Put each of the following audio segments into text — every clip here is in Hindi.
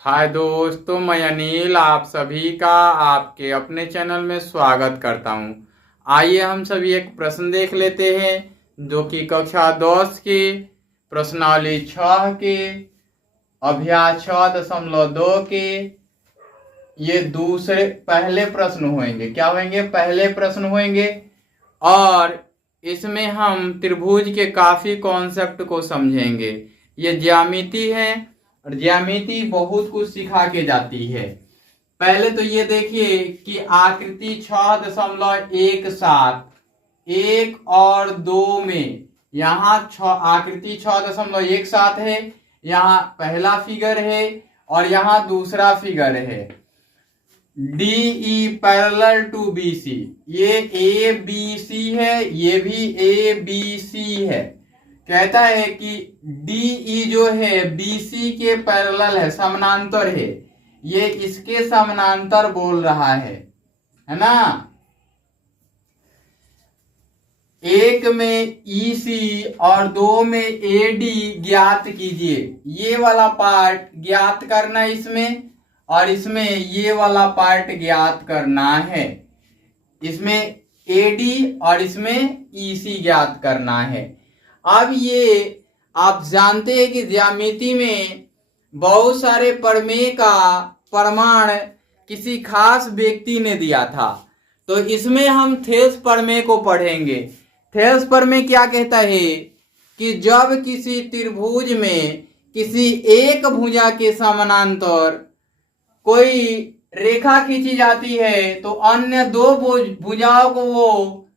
हाय दोस्तों, मैं अनिल आप सभी का आपके अपने चैनल में स्वागत करता हूं। आइए हम सभी एक प्रश्न देख लेते हैं जो कि कक्षा 10 के प्रश्नावली 6 के अभ्यास 6.2 के ये दूसरे पहले प्रश्न होंगे। क्या होंगे? पहले प्रश्न होंगे। और इसमें हम त्रिभुज के काफी कॉन्सेप्ट को समझेंगे। ये ज्यामिति है और ज्यामिति बहुत कुछ सिखा के जाती है। पहले तो ये देखिए कि आकृति 6.17 1 और 2 में यहाँ आकृति 6.17 है। यहाँ पहला फिगर है और यहाँ दूसरा फिगर है। DE पैरेलल टू BC, ये ABC है, ये भी ABC है। कहता है कि DE जो है BC के पैरेलल है, समानांतर है। ये इसके समानांतर बोल रहा है ना। एक में EC और 2 में AD ज्ञात कीजिए। ये वाला पार्ट ज्ञात करना इसमें और इसमें ये वाला पार्ट ज्ञात करना है। इसमें AD और इसमें EC ज्ञात करना है। अब ये आप जानते हैं कि ज्यामिति में बहुत सारे प्रमेय का प्रमाण किसी खास व्यक्ति ने दिया था। तो इसमें हम थेल्स प्रमेय को पढ़ेंगे। थेल्स प्रमेय क्या कहता है कि जब किसी त्रिभुज में किसी एक भुजा के समानांतर कोई रेखा खींची जाती है तो अन्य दो भुजाओं को वो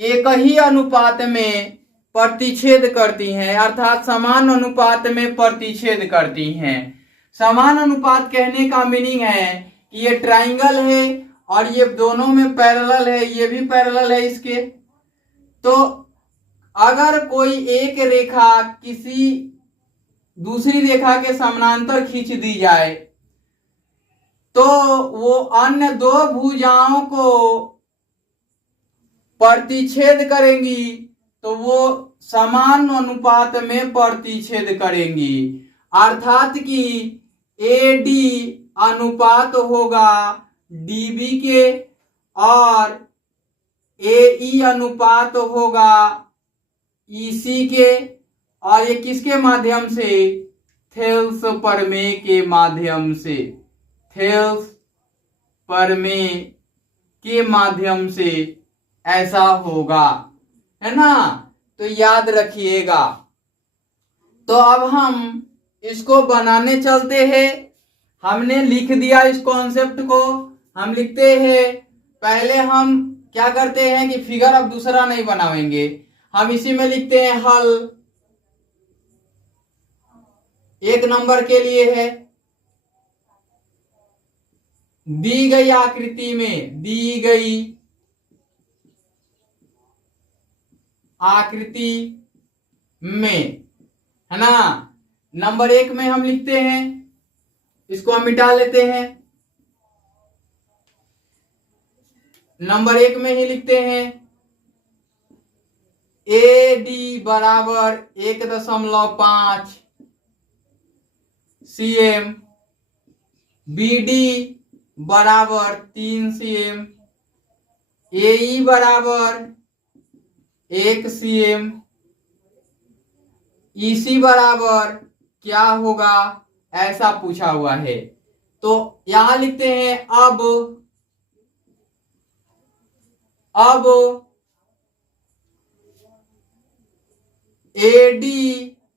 एक ही अनुपात में प्रतिच्छेद करती हैं, अर्थात समान अनुपात में प्रतिच्छेद करती हैं। समान अनुपात कहने का मीनिंग है कि ये ट्राइंगल है और ये दोनों में पैरेलल है, ये भी पैरेलल है इसके। तो अगर कोई एक रेखा किसी दूसरी रेखा के समानांतर खींच दी जाए तो वो अन्य दो भुजाओं को प्रतिच्छेद करेंगी, तो वो समान अनुपात में प्रतिच्छेद करेंगी। अर्थात कि AD अनुपात होगा DB के और AE अनुपात होगा EC के। और ये किसके माध्यम से? थेल्स प्रमेय के माध्यम से। थेल्स प्रमेय के माध्यम से ऐसा होगा, है ना। तो याद रखिएगा। तो अब हम इसको बनाने चलते हैं। हमने लिख दिया इस कॉन्सेप्ट को, हम लिखते हैं। पहले हम क्या करते हैं कि फिगर अब दूसरा नहीं बनाएंगे, हम इसी में लिखते हैं हल। 1 नंबर के लिए है दी गई आकृति में, दी गई आकृति में, है ना। नंबर 1 में हम लिखते हैं, इसको हम मिटा लेते हैं। नंबर 1 में ही लिखते हैं AD बराबर 1.5 cm, BD बराबर 3 cm, AE बराबर 1 cm, EC बराबर क्या होगा ऐसा पूछा हुआ है। तो यहां लिखते हैं अब AD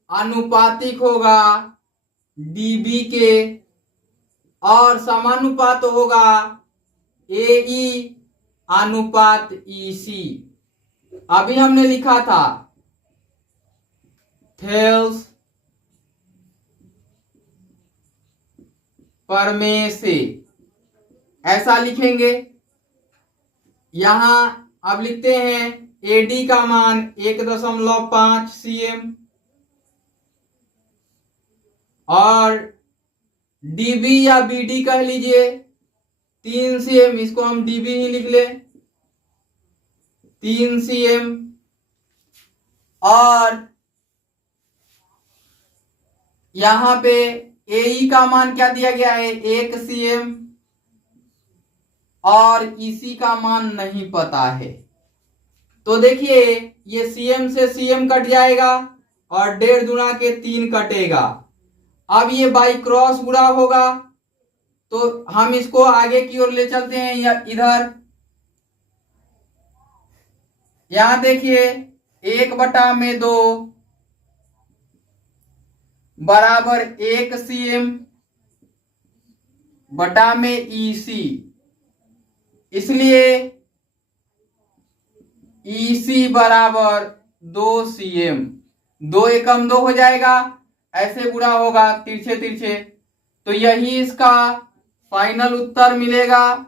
अनुपातिक होगा DB के और समानुपात होगा AE अनुपात EC। अभी हमने लिखा था थेल्स प्रमेय से, ऐसा लिखेंगे। यहां अब लिखते हैं AD का मान 1.5 cm और DB या BD कह लीजिए 3 cm, इसको हम DB ही लिख ले 3 cm। और यहां पे AE का मान क्या दिया गया है 1 cm और EC का मान नहीं पता है। तो देखिए ये cm से cm कट जाएगा और 1.5 गुणा के 3 कटेगा। अब ये बाई क्रॉस गुणा होगा तो हम इसको आगे की ओर ले चलते हैं या इधर। यहां देखिए 1/2 बराबर 1 cm बटा में EC, इसलिए EC बराबर 2 cm। 2 एकम 2 हो जाएगा, ऐसे गुणा होगा तिरछे तिरछे, तो यही इसका फाइनल उत्तर मिलेगा,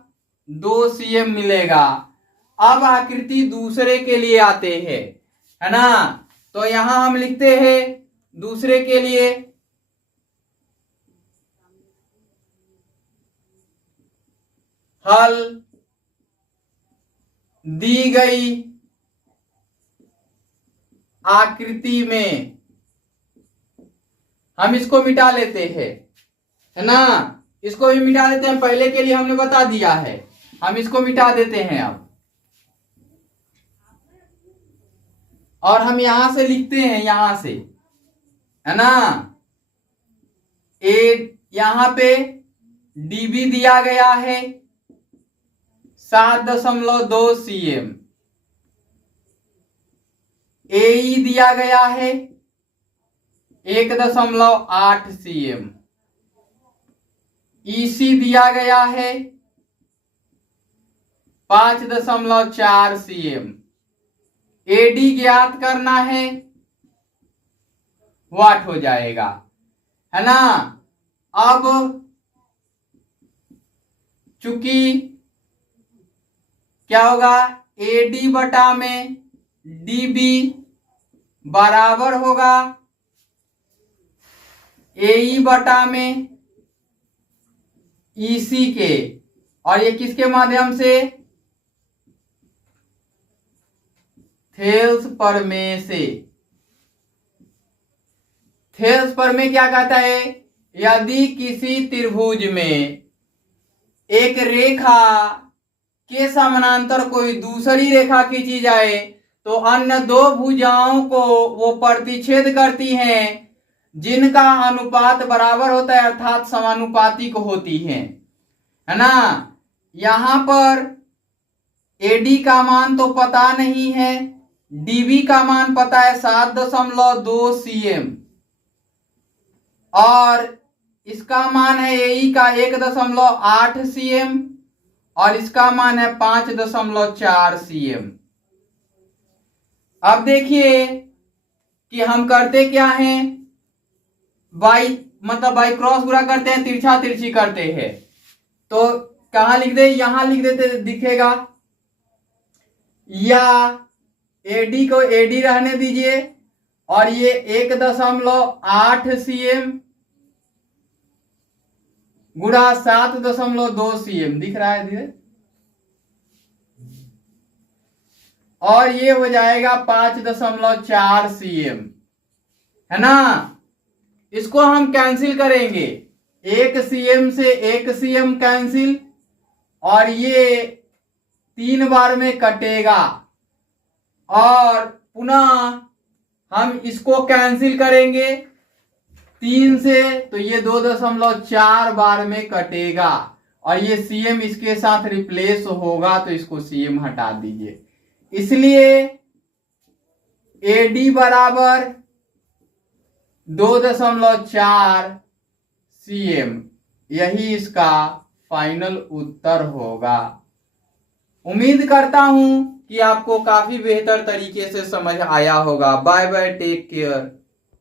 2 cm मिलेगा। अब आकृति दूसरे के लिए आते हैं, है ना। तो यहां हम लिखते हैं दूसरे के लिए हल दी गई आकृति में हम इसको मिटा लेते हैं, है ना। इसको भी मिटा देते हैं, पहले के लिए हमने बता दिया है, हम इसको मिटा देते हैं अब। और हम यहां से लिखते हैं, यहां से, है ना। यहां पे DB दिया गया है 7.2 cm, AE दिया गया है 1.8 cm, EC दिया गया है 5.4 cm, AD ज्ञात करना है, वाट हो जाएगा, है ना। अब चूंकि क्या होगा AD बटा में DB बराबर होगा AE बटा में EC के, और ये किसके माध्यम से, थेल्स प्रमेय से। थेल्स प्रमेय क्या कहता है, यदि किसी त्रिभुज में एक रेखा के समानांतर कोई दूसरी रेखा खींची जाए तो अन्य दो भुजाओं को वो प्रतिच्छेद करती हैं जिनका अनुपात बराबर होता है, अर्थात समानुपातिक होती हैं, है ना। यहां पर AD का मान तो पता नहीं है, DB का मान पता है 7.2 cm, और इसका मान है AE का 1.8 cm और इसका मान है 5.4 cm। अब देखिए कि हम करते क्या हैं, बाई क्रॉस गुणा करते हैं, तिरछा तिरछी करते हैं। तो कहां लिख दे, यहां लिख देते, दिखेगा, या AD को AD रहने दीजिए और ये 1.8 cm गुणा 7.2 cm दिख रहा है धीरे, और ये हो जाएगा 5.4 cm, है ना। इसको हम कैंसिल करेंगे, 1 cm से 1 cm कैंसिल, और ये 3 बार में कटेगा, और पुनः हम इसको कैंसिल करेंगे 3 से, तो ये 2.4 बार में कटेगा, और ये cm इसके साथ रिप्लेस होगा, तो इसको cm हटा दीजिए। इसलिए AD बराबर 2.4 cm, यही इसका फाइनल उत्तर होगा। उम्मीद करता हूं कि आपको काफी बेहतर तरीके से समझ आया होगा। Bye bye, take care.